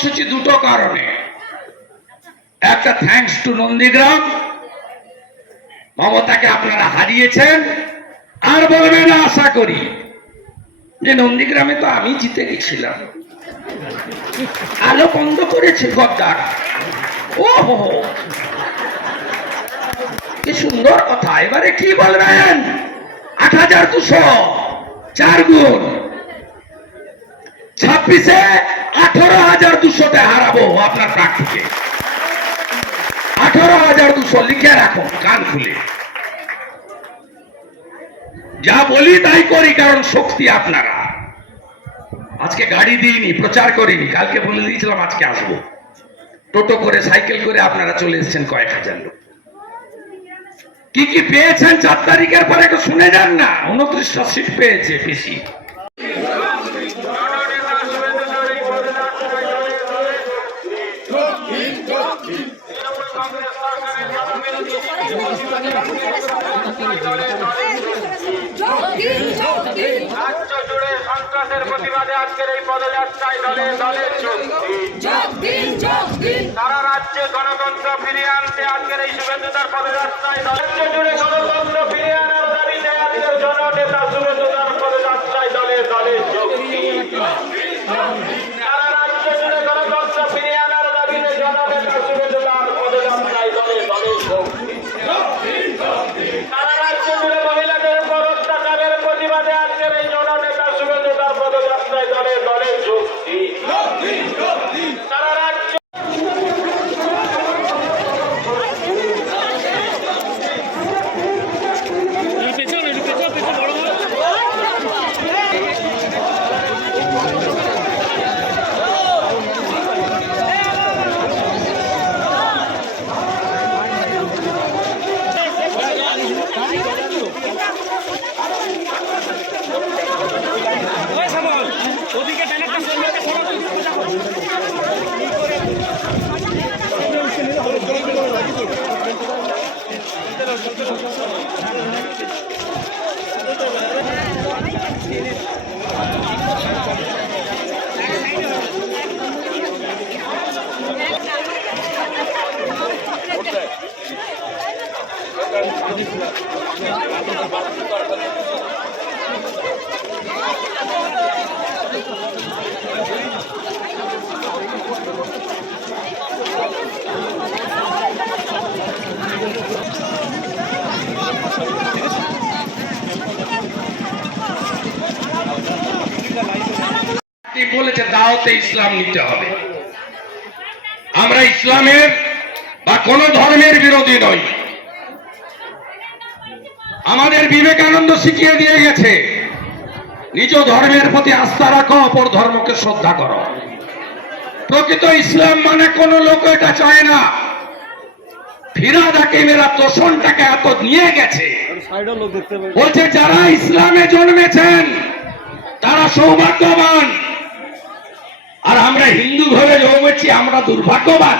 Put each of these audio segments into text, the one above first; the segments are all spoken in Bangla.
কর্মসূচি দুটো কারণে। একটা থ্যাঙ্কস টু নন্দীগ্রাম, মমতাকে আপনারা হারিয়েছেন, আর বলবেন আশা করি যে নন্দীগ্রামে তো আমি জিতে গেছিলাম। আলো বন্ধ করেছে গদ্দার। ও। কি সুন্দর কথা। এবারে কি বলবেন? আট হাজার দুশো, চার গুণ। ছাব্বিশে আঠারো হাজার দুশোতে হারাবো আপনার প্রার্থীকে। আঠারো হাজার দুশো লিখে রাখুন, কান খুলে। যা বলি তাই করি, কারণ শক্তি আপনারা। আজকে গাড়ি দিইনি, প্রচার করিনি, কালকে বলে দিয়েছিলাম আজকে আসব। টোটো করে, সাইকেল করে আপনারা চলে এসেছেন কয়েক হাজার লোক। কি কি পেয়েছেন চার তারিখের পরে একটু শুনে যান না? উনত্রিশটা সিট পেয়েছে পিসি সন্ত্রাসের প্রতিবাদে আজকের এই পদযাত্রায় দলে দলে সারা রাজ্যে গণতন্ত্র ফিরিয়ে আনতে আজকের এই শুভেচ্ছার পদযাত্রায় দলে জুড়ে গণতন্ত্র ফিরিয়ে আনার দাবিতে আজকের জননেতা শুভেচ্ছার পদযাত্রায় দলে দলে যোগ দিন। সারা রাজ্য জুড়ে গণতন্ত্র ফিরিয়ে আনার দাবিতে জননেতা শুভেচ্ছার পদযাত্রায় দলে দলে যোগ দিন। সারা রাজ্য জুড়ে মহিলাদের উপর অত্যাচারের প্রতিবাদে আজকের এই জননেতা শুভেচ্ছার পদযাত্রায় দলে দলে যোগ দিন। সারা বলেছে দাওয়াতে ইসলাম নিতে হবে। আমরা ইসলামের বা কোন ধর্মের বিরোধী নই। আমাদের বিবেকানন্দ শিখিয়ে দিয়ে গেছে, নিজ ধর্মের প্রতি আস্থা রাখো, অপর ধর্মকে শ্রদ্ধা করো। প্রকৃত ইসলাম মানে কোন লোক এটা চায় না। ফিরাদ হাকিমেরা তোষণটাকে এত নিয়ে গেছে। বলছে, যারা ইসলামে জন্মেছেন, তারা সৌভাগ্যবান। আমরা হিন্দু ঘরে জন্মেছি, আমরা দুর্ভাগ্যবান।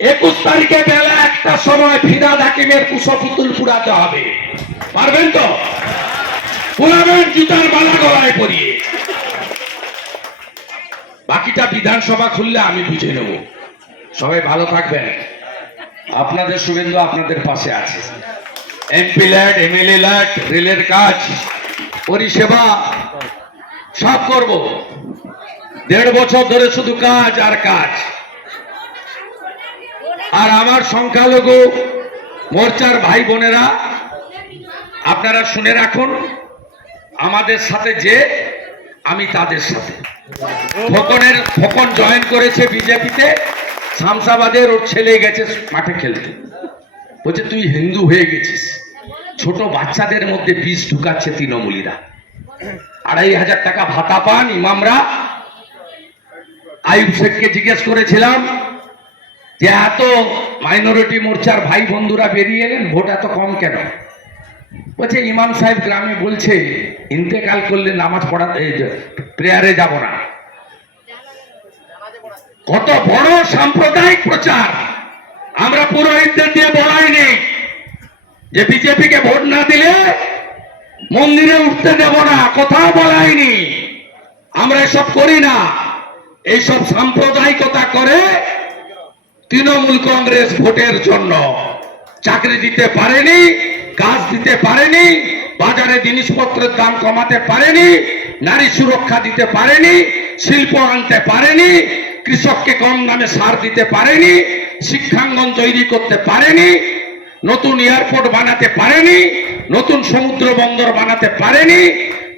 একুশ তারিখে বেলা একটা সময় ফিরাদ হাকিমের কুশপুতুল পুরাতে হবে। পারবেন তো? পুরাবেন জুতার বালা গলায় পরিয়ে। বাকিটা বিধানসভা খুললে আমি বুঝে নেব। সবাই ভালো থাকবেন। আপনাদের শুভেন্দু আপনাদের পাশে আছে। এমপি ল্যাড, এমএলএ ল্যাড, রেলের কাজ, পরিষেবা, সব করব। দেড় বছর ধরে শুধু কাজ আর কাজ। আর আমার সংখ্যালঘু মোর্চার ভাই বোনেরা, আপনারা শুনে রাখুন, আমাদের সাথে যে, আমি তাদের সাথে। ফকনের, ফকন জয়েন করেছে বিজেপিতে, শামসাবাদের ওর ছেলে গেছে মাঠে খেলতে। বলছে, তুই হিন্দু হয়ে গেছিস। ছোট বাচ্চাদের মধ্যে বিষ ঢুকাচ্ছে তৃণমূলীরা। আড়াই হাজার টাকা ভাতা পান ইমামরা আয়ুব শেখকে জিজ্ঞেস করেছিলাম যে এত মাইনরিটি মোর্চার ভাই বন্ধুরা বেরিয়ে এলেন, ভোট এত কম কেন? বলছে, ইমাম সাহেব গ্রামে বলছে, ইন্তেকাল করলে নামাজ পড়াতে প্রেয়ারে যাব না। কত বড় সাম্প্রদায়িক প্রচার। আমরা পুরোহিতদের দিয়ে বলাইনি যে বিজেপিকে ভোট না দিলে মন্দিরে উঠতে দেব না, কোথাও বলাইনি আমরা এসব করি না। এইসব সাম্প্রদায়িকতা করে তৃণমূল কংগ্রেস ভোটের জন্য চাকরি দিতে পারেনি কাজ দিতে পারেনি, বাজারে জিনিসপত্রের দাম কমাতে পারেনি, নারী সুরক্ষা দিতে পারেনি, শিল্প আনতে পারেনি, কৃষককে কম দামে সার দিতে পারেনি, শিক্ষাঙ্গন তৈরি করতে পারেনি, নতুন এয়ারপোর্ট বানাতে পারেনি, নতুন সমুদ্র বন্দর বানাতে পারেনি,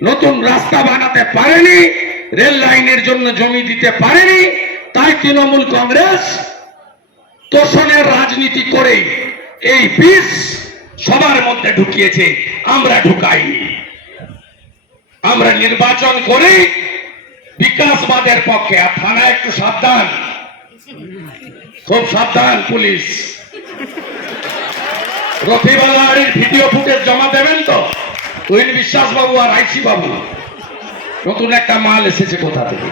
নতুন রাস্তা বানাতে পারেনি রেল লাইনের জন্য জমি দিতে পারেনি, তাই তৃণমূল কংগ্রেস তোষণের রাজনীতি করে এই বিষ সবার মধ্যে ঢুকিয়েছে, আমরা ঢুকাইনি। আমরা নির্বাচন করে বিকাশবাদের পক্ষে, আর থানা একটু সাবধান। খুব সাবধান, পুলিশ। রফিবালার ভিডিও ফুটেজ জমা দেবেন তো? তুহিন বিশ্বাস বাবু আর আইসি বাবু নতুন একটা মাল এসেছে কোথা থেকে?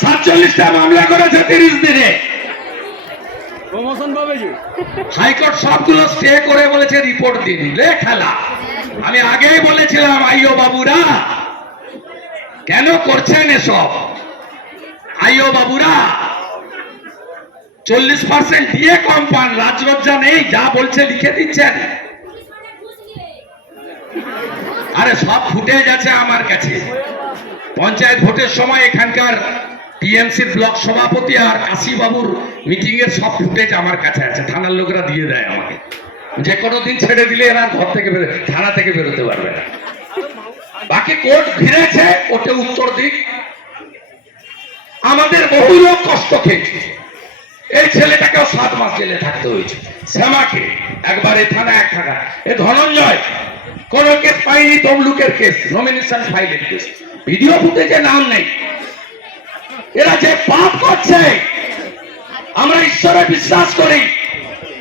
সাতচল্লিশটা মামলা করেছে তিরিশ দিনে। প্রমোশন পাবে হাইকোর্ট সবগুলো স্টে করে বলেছে রিপোর্ট দিন রে খেলা। আমি আগেই বলেছিলাম আইও বাবুরা কেন করছেন এসব? আইও বাবুরা চল্লিশ পার্সেন্ট দিয়ে কম পান রাজলজ্জা নেই যা বলছে লিখে দিচ্ছেন। আরে সব ফুটেজ আছে আমার কাছে। পঞ্চায়েত ভোটের সময় এখানকার টিএমসির ব্লক সভাপতি আর কাশিবাবুর মিটিং এর সব ফুটেজ আমার কাছে আছে। থানার লোকেরা দিয়ে দেয় আমাকে। যে কোনো দিন ছেড়ে দিলে এরা ঘর থেকে বেরো থানা থেকে বেরোতে পারবে না। বাকি কোর্ট ফিরেছে কোর্টে উত্তর দিক। আমাদের বহু লোক কষ্ট খেয়েছে এই ছেলেটাকেও সাত মাস জেলে থাকতে হয়েছে। শ্যামাকে একবার এই থানা এক থাকা। এ ধনঞ্জয় কোন কেস পাইনি তমলুকের কেস নমিনেশন ফাইলের কেস। ভিডিও ফুটেজে নাম নেই। এরা যে পাপ করছে, আমরা ঈশ্বরে বিশ্বাস করি।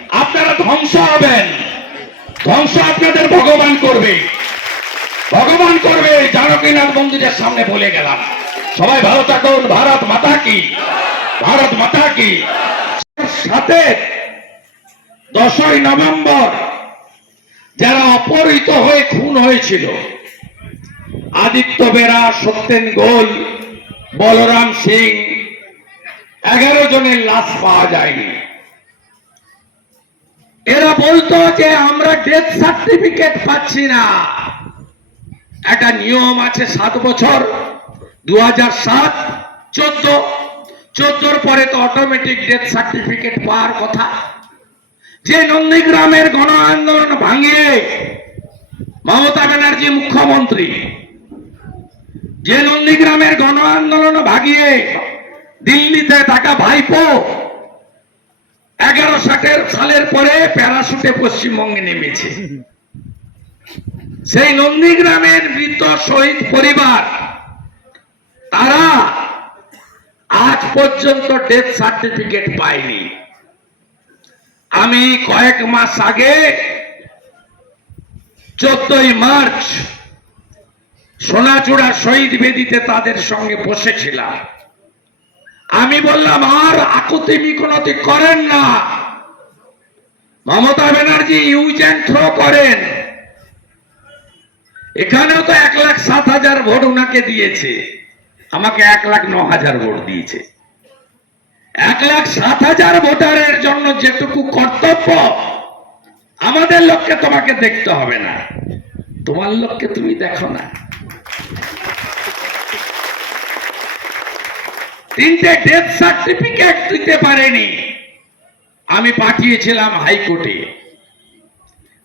আপনারা ধ্বংস হবেন। ধ্বংস আপনাদের ভগবান করবে। ভগবান করবে, জানকীনাথ মন্দিরের সামনে বলে গেলাম। সবাই ভালো থাকুন, ভারত মাতা কি? ভারত মাতা কি? সাথে দশই নভেম্বর যারা অপহৃত হয়ে খুন হয়েছিল, আদিত্য বেরা, সত্যেন গোল, বলরাম সিং, এগারো জনের লাশ পাওয়া যায়নি। এরা বলতো যে আমরা ডেথ সার্টিফিকেট পাচ্ছি না। একটা নিয়ম আছে সাত বছর দু হাজার সাত, চোদ্দ। চোদ্দোর পরে তো অটোমেটিক ডেথ সার্টিফিকেট পাওয়ার কথা। যে নন্দীগ্রামের গণ আন্দোলন ভাঙিয়ে মমতা ব্যানার্জি মুখ্যমন্ত্রী, যে নন্দীগ্রামের গণ আন্দোলন ভাগিয়ে দিল্লিতে থাকা ভাইপো এগারো ষাটের সালের পরে প্যারাশুটে পশ্চিমবঙ্গে নেমেছে। সেই নন্দীগ্রামের মৃত শহীদ পরিবার, তারা আজ পর্যন্ত ডেথ সার্টিফিকেট পায়নি। আমি কয়েক মাস আগে চোদ্দই মার্চ সোনাচূড়া শহীদ বেদিতে তাদের সঙ্গে বসেছিলাম। আমি বললাম, আর আকুতি মিকুনতি করেন না। Mamata Banerjee use and throw করেন। এখানেও তো এক লাখ সাত হাজার ভোট ওনাকে দিয়েছে। আমাকে এক লাখ ন হাজার ভোট দিয়েছে। এক লাখ সাত হাজার ভোটারের জন্য যেটুকু কর্তব্য, আমাদের লোককে তোমাকে দেখতে হবে না। তোমার লোককে তুমি দেখো না। তিনটে ডেথ সার্টিফিকেট দিতে পারেনি। আমি পাঠিয়েছিলাম হাইকোর্টে।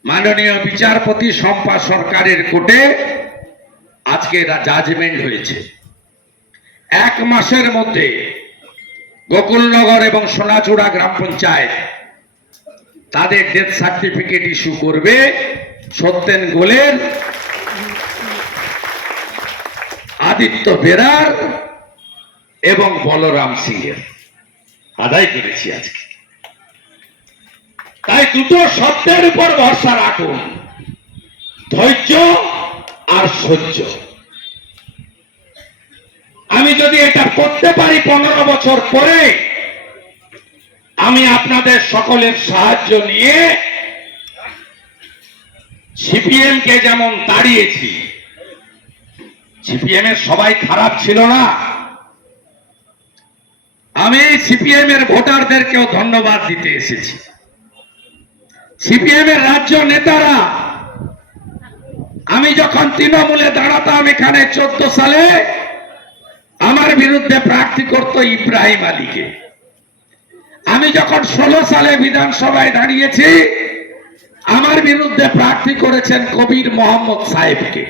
মাননীয় বিচারপতি শম্পা সরকারের কোর্টে আজকে জাজমেন্ট হয়েছে। এক মাসের মধ্যে গোকুলনগর এবং সোনাচূড়া গ্রাম পঞ্চায়েত। তাদের ডেথ সার্টিফিকেট ইস্যু করবে সত্যেন গোলের, আদিত্য বেরার এবং বলরাম সিংয়ের। আদায় করেছি আজকে। তাই দুটো শব্দের উপর ভরসা রাখুন। ধৈর্য আর সহ্য। আমি যদি এটা করতে পারি পনেরো বছর পরে, আমি আপনাদের সকলের সাহায্য নিয়ে সিপিএম কে যেমন তাড়িয়েছি, সিপিএম এর সবাই খারাপ ছিল না। আমি সিপিএম এর ভোটারদেরকেও ধন্যবাদ দিতে এসেছি। সিপিএম এর রাজ্য নেতারা, আমি যখন তৃণমূলে দাঁড়াতাম এখানে চোদ্দ সালে আমার বিরুদ্ধে প্রার্থী করত ইব্রাহিম আলীকে। আমি যখন ষোলো সালে বিধানসভায় দাঁড়িয়েছি, আমার বিরুদ্ধে প্রার্থী করেছেন কবির মোহাম্মদ সাহেবকে।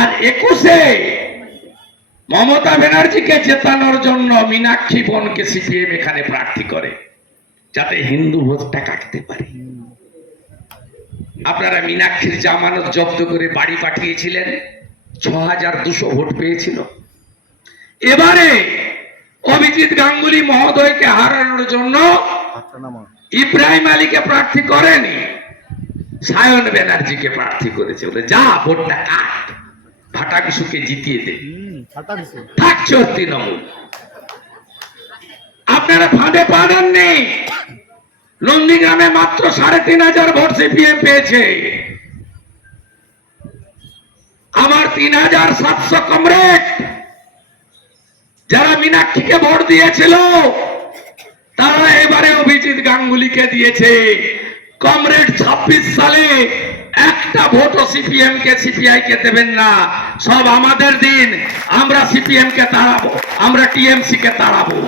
আর একুশে মমতা ব্যানার্জিকে জেতানোর জন্য মীনাক্ষী বোনকে সিপিএম এখানে প্রার্থী করে, যাতে হিন্দু ভোটটা কাটতে পারে। আপনারা মীনাক্ষীর জামানত জব্দ করে বাড়ি পাঠিয়েছিলেন ছ হাজার দুশো ভোট পেয়েছিল। এবারে অভিজিৎ গাঙ্গুলি মহোদয়কে হারানোর জন্য ইব্রাহিম আলীকে প্রার্থী করেনি। সায়ন ব্যানার্জিকে প্রার্থী করেছে বলে যা ভোটটা কাট। ভাটা বিশুকে জিতিয়ে দে। থাকছে তৃণমূল। আপনারা ফাঁদে পা দেননি। নন্দীগ্রামে মাত্র সাড়ে তিন হাজার ভোট সিপিএম পেয়েছে। আমার তিন হাজার সাতশো কমরেড। যারা মীনাক্ষীকে ভোট দিয়েছিল, তারা এবারে অভিজিৎ গাঙ্গুলিকে দিয়েছে। কমরেড ছাব্বিশ সালে একটা ভোটও সিপিএম কে সিপিআই কে দেবেন না। সব আমাদের দিন, আমরা সিপিএম কে তাড়াবো, আমরা টিএমসি কে তাড়াবো।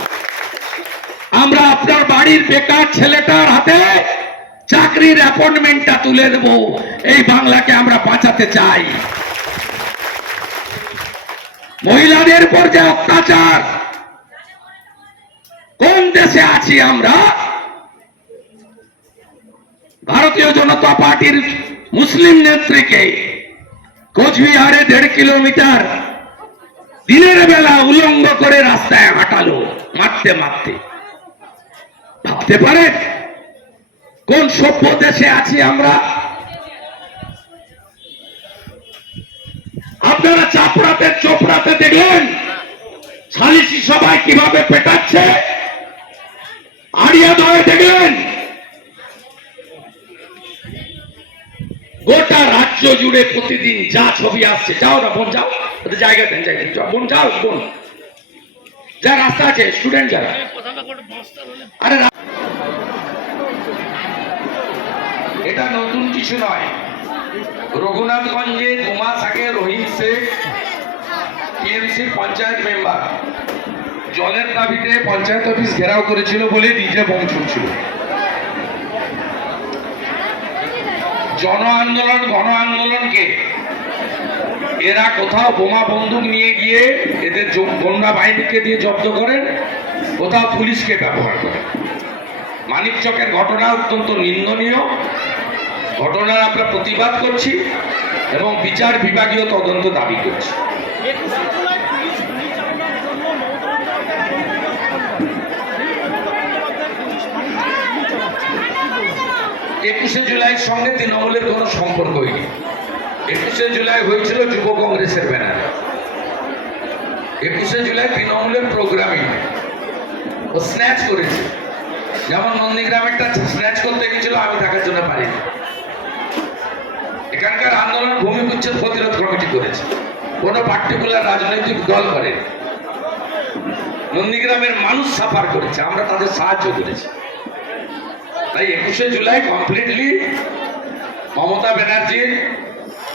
আমরা আপনার বাড়ির বেকার ছেলেটার হাতে চাকরির অ্যাপয়েন্টমেন্টটা তুলে দেব। এই বাংলাকে আমরা বাঁচাতে চাই। মহিলাদের উপর যে অত্যাচার। কোন দেশে আছি আমরা? ভারতীয় জনতা পার্টির মুসলিম নেত্রীকে কোচবিহারে দেড় কিলোমিটার দিনের বেলা উলঙ্গ করে রাস্তায় হাঁটালো, মারতে মারতে। ভাবতে পারেন কোন সভ্য দেশে আছি আমরা? আপনারা চোপড়াতে দেখলেন? সালিসি সবাই কীভাবে পেটাচ্ছে? আড়িয়া দয়ে দেখলেন? গোটা রাজ্য জুড়ে প্রতিদিন যা ছবি আসছে, যাও না, বোন, যাও। জায়গা দেন, জায়গা বোন, যাও, বোন। যা রাস্তা আছে স্টুডেন্ট যারা। আরে এটা নতুন কিছু নয়। রঘুনাথগঞ্জে দু মাস আগে রহিম শেখ। টিএমসির পঞ্চায়েত মেম্বার। জলের দাবিতে পঞ্চায়েত অফিস ঘেরাও করেছিল বলে নিজে বোম ছুটছিল জন আন্দোলন, গণ আন্দোলনকে এরা কোথাও বোমা বন্দুক নিয়ে গিয়ে এদের গন্ডা বাহিনীকে দিয়ে জব্দ করেন, কোথাও পুলিশকে ব্যবহার করেন। মানিকচকের ঘটনা অত্যন্ত নিন্দনীয়। ঘটনার আমরা প্রতিবাদ করছি এবং বিচার বিভাগীয় তদন্ত দাবি করছি। একুশে জুলাই জুলাইয়ের সঙ্গে তৃণমূলের কোনো সম্পর্কই নেই। একুশে জুলাই হয়েছিল যুব কংগ্রেসের ব্যানারে। একুশে জুলাই তৃণমূলের প্রোগ্রামিং ও স্ন্যাচ করেছে। যেমন নন্দীগ্রামেরটা স্ন্যাচ করতে গেছিল আমি থাকার জন্য পারিনি। এখানকার আন্দোলন ভূমি উচ্ছেদ প্রতিরোধ কমিটি করেছে। কোনো পার্টিকুলার রাজনৈতিক দল করে নন্দীগ্রামের মানুষ সাফার করেছে, আমরা তাদের সাহায্য করেছি। তাই একুশে জুলাই কমপ্লিটলি মমতা ব্যানার্জির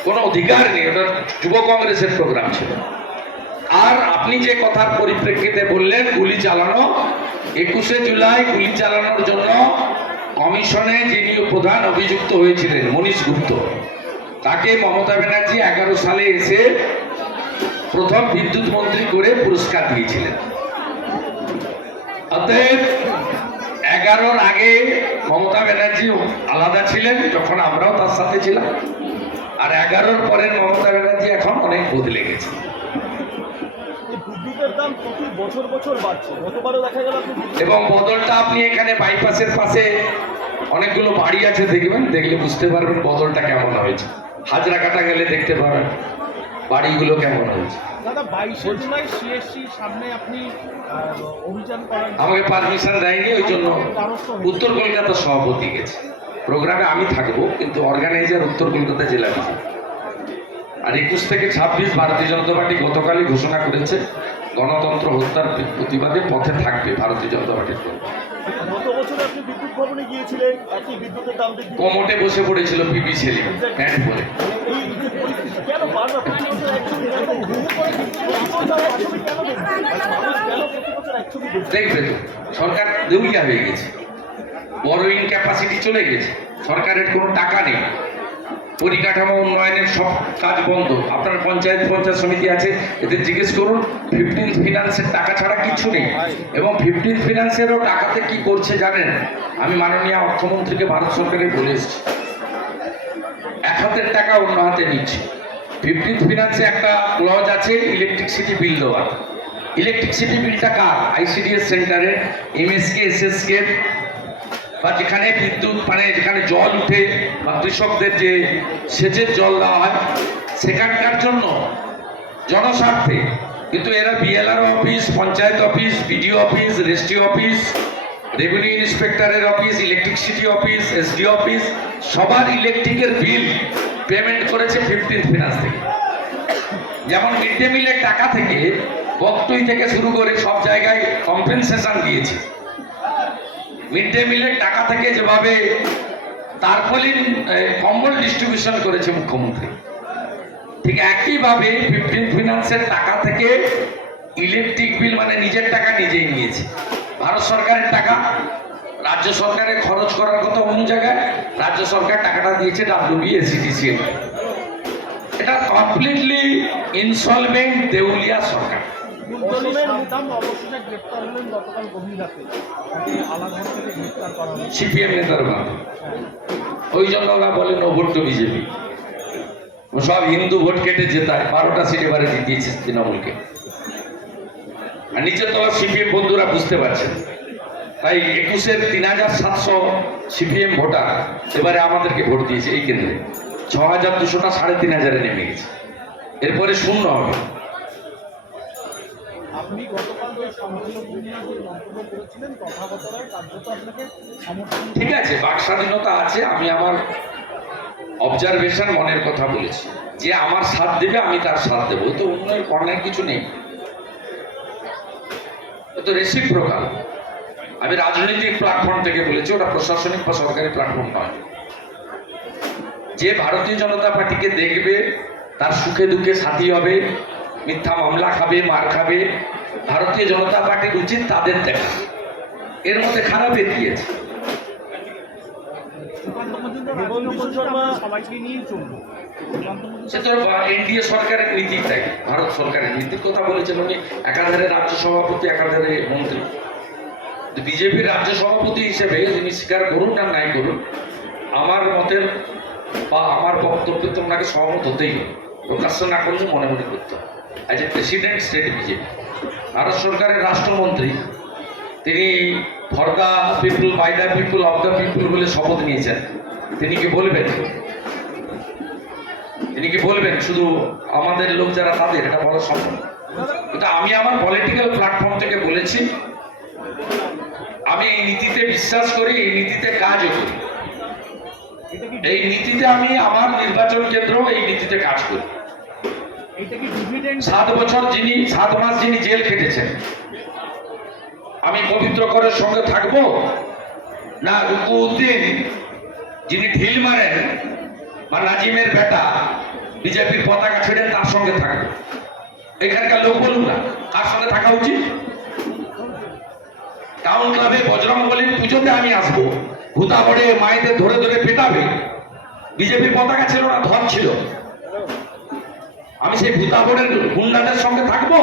কোনো অধিকার নেই, ওটা যুব কংগ্রেসের প্রোগ্রাম ছিল। আর আপনি যে কথার পরিপ্রেক্ষিতে বললেন, গুলি চালানো, একুশে জুলাই গুলি চালানোর জন্য কমিশনে যিনি প্রধান অভিযুক্ত হয়েছিলেন, মনীষ গুপ্ত, তাকে মমতা ব্যানার্জি এগারো সালে এসে প্রথম বিদ্যুৎ মন্ত্রী করে পুরস্কার দিয়েছিলেন। অতএব এগারোর আগে মমতা ব্যানার্জি আলাদা ছিলেন যখন আমরাও তার সাথে ছিলাম। আর এগারোর পরের মমতা ব্যানার্জি এখন অনেক বদলে গেছে। এবং বদলটা আপনি এখানে বাইপাসের পাশে অনেকগুলো বাড়ি আছে দেখবেন দেখলে বুঝতে পারবেন বদলটা কেমন হয়েছে। হাজরা কাটা গেলে দেখতে পাবেন। বাড়িগুলো কেমন হয়েছে? আমাকে পারমিশন দেয়নি ওই জন্য উত্তর কলকাতা সভাপতি গেছে। প্রোগ্রামে আমি থাকব কিন্তু অর্গানাইজার উত্তর কলকাতা জেলা আর একুশ থেকে ছাব্বিশ ভারতীয় জনতা পার্টি গতকালই ঘোষণা করেছে গণতন্ত্র হত্যার প্রতিবাদে পথে থাকবে ভারতীয় জনতা পার্টির কোমটে বসে পড়েছিল পিপি ছেলে প্যান্ট পরে দেখবে সরকার দেউলিয়া হয়ে গেছে। বড়োইং ক্যাপাসিটি চলে গেছে। সরকারের কোনো টাকা নেই। পরিকাঠামো উন্নয়নের সব কাজ বন্ধ। আপনার পঞ্চায়েত পঞ্চায়েত সমিতি আছে, এদের জিজ্ঞেস করুন ফিফটিন ফিনান্সের টাকা ছাড়া কিছু নেই। এবং ফিফটিন ফিনান্সেরও টাকাতে কি করছে জানেন? আমি মাননীয় অর্থমন্ত্রীকে ভারত সরকারে বলে এসেছি। এক হাতের টাকা অন্য হাতে নিচ্ছে। ফিফটিন ফিনান্সে একটা ক্লজ আছে ইলেকট্রিসিটি বিল দেওয়ার। ইলেকট্রিসিটি বিলটা কার? আইসিডিএস সেন্টারের এমএসকে এসএসকে বা যেখানে বিদ্যুৎ মানে যেখানে জল উঠে, বা কৃষকদের যে সেচের জল দেওয়া হয়, সেখানকার জন্য জনস্বার্থে। কিন্তু এরা BLR office panchayat office BDO office registry office revenue ইন্সপেক্টরের office electricity office SD office সবার ইলেকট্রিকের বিল পেমেন্ট করেছে ফিফটিন ফিনান্স থেকে। যেমন মিড ডে মিলের টাকা থেকে বক্তই থেকে শুরু করে সব জায়গায় কম্পেনসেশন দিয়েছে। মিড ডে মিলের টাকা থেকে যেভাবে তারপলিন কম্বল ডিস্ট্রিবিউশন করেছে মুখ্যমন্ত্রী। ঠিক একইভাবে ফিফটিন ফিনান্সের টাকা থেকে ইলেকট্রিক বিল মানে নিজের টাকা নিজেই নিয়েছে। ভারত সরকারের টাকা। রাজ্য সরকারের খরচ করার কথা অন্য জায়গায় রাজ্য সরকার টাকাটা দিয়েছে ডাব্লিউবি এসিডিসিএল এটা কমপ্লিটলি ইনসলভেন্ট দেউলিয়া সরকার। সিপিএম নেতার ওই জন্য ওরা ভোট বিজেপি সব হিন্দু ভোট কেটে জেতায় বারোটা সিট এবারে জিতিয়েছে তৃণমূলকে। আর নিচে তো সিপিএম বন্ধুরা বুঝতে পারছেন তাই একুশের তিন হাজার সাতশো সিপিএম ভোটার এবারে আমাদেরকে ভোট দিয়েছে এই কেন্দ্রে। ছ হাজার দুশোটা সাড়ে তিন হাজারে নেমে গেছে। এরপরে শূন্য হবে। আপনি ঠিক আছে বাক স্বাধীনতা আছে আমি আমার অবজারভেশন মনের কথা বলেছি। যে আমার সাথ দেবে আমি তার সাথ দেবো। তো অন্যের কর্ণের কিছু নেই। তো রেসিপ্রোকাল আমি রাজনৈতিক প্ল্যাটফর্ম থেকে বলেছি, ওটা প্রশাসনিক বা সরকারি প্ল্যাটফর্ম নয়। যে ভারতীয় জনতা পার্টিকে দেখবে, তার সুখে দুঃখে সাথী হবে, মিথ্যা মামলা খাবে, মার খাবে, ভারতীয় জনতা পার্টির উচিত তাদের দেখা। এর মধ্যে খারাপের দিয়েছে সে এনডিএ সরকারের নীতি তাই, ভারত সরকারের নীতির কথা বলেছেন উনি। একাধারে রাজ্য সভাপতি, একাধারে মন্ত্রী। বিজেপির রাজ্য সভাপতি হিসেবে তিনি স্বীকার করুন না নাই করুন, আমার মতের বা আমার বক্তব্যে তো ওনাকে সহমত হতেই প্রকাশ্য না করলে মনে মনে করতে as a president state BJP. Bharat সরকারের রাষ্ট্রমন্ত্রী, তিনি for the people by the people of the people বলে শপথ নিয়েছেন। তিনি কি বলবেন? তিনি কি বলবেন? শুধু আমাদের লোক যারা তাদের, এটা বলা সম্ভব কিন্তু আমি আমার পলিটিক্যাল প্ল্যাটফর্ম থেকে বলেছি আমি এই নীতিতে বিশ্বাস করি এই নীতিতে কাজও করি। এই নীতিতে আমি আমার নির্বাচন কেন্দ্র এই নীতিতে কাজ করি। সাত বছর যিনি সাত মাস যিনি জেল খেটেছেন আমি পবিত্র করের সঙ্গে থাকব? না রুকু উদ্দিন যিনি ঢিল মারেন বা নাজিমের বেটা বিজেপির পতাকা ছেড়ে তার সঙ্গে থাকব। এখানকার লোক বলুন না কার সঙ্গে থাকা উচিত? টাউন ক্লাবে বজরং বলির পুজোতে আমি আসব। ভূতাবড়ে মায়েদের ধরে ধরে পেটাবে। বিজেপির পতাকা ছিল না ধর ছিল। আমি সেই ভূতাবরের গুন্ডাদের সঙ্গে থাকব?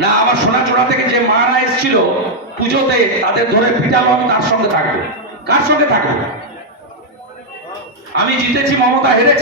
না, আমার সোনাচোড়া থেকে যে মারা এসেছিল পুজোতে তাদের ধরে পিটাবো, আমি তার সঙ্গে থাকব। কার সঙ্গে থাকব? আমি জিতেছি, মমতা হেরেছে।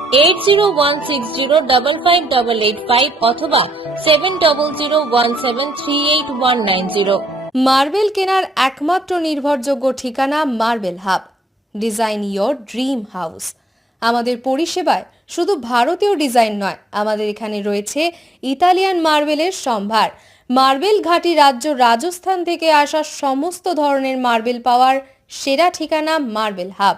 eight zero one six zero double five double eight five অথবা seven double zero one seven three eight one nine zero marble কেনার একমাত্র নির্ভরযোগ্য ঠিকানা marble hub. Design your dream house. আমাদের পরিষেবায় শুধু ভারতীয় ডিজাইন নয়, আমাদের এখানে রয়েছে ইতালিয়ান মার্বেলের সম্ভার। মার্বেল ঘাটি রাজ্য রাজস্থান থেকে আসা সমস্ত ধরনের মার্বেল পাওয়ার সেরা ঠিকানা মার্বেল হাব।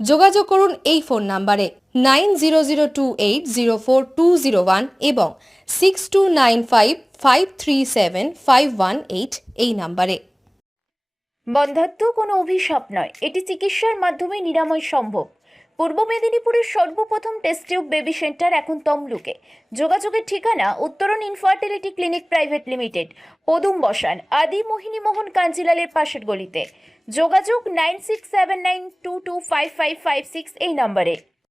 যোগাযোগ করুন এই ফোন নাম্বারে nine zero zero two eight zero four two zero one এবং six two nine five five three seven five one eight এই নাম্বারে। বন্ধাত্ম কোনো অভিশাপ নয়। এটি চিকিৎসার মাধ্যমে নিরাময় সম্ভব। পূর্ব মেদিনীপুরের সর্বপ্রথম টেস্ট টিউব বেবি সেন্টার এখন তমলুকে। যোগাযোগের ঠিকানা উত্তরণ ইনফার্টিলিটি ক্লিনিক প্রাইভেট লিমিটেড পদুম বসান, আদি মোহিনী মোহন কাঞ্জিলালের পাশের গলিতে। যোগাযোগ nine six seven nine two two five five five six এই নম্বরে।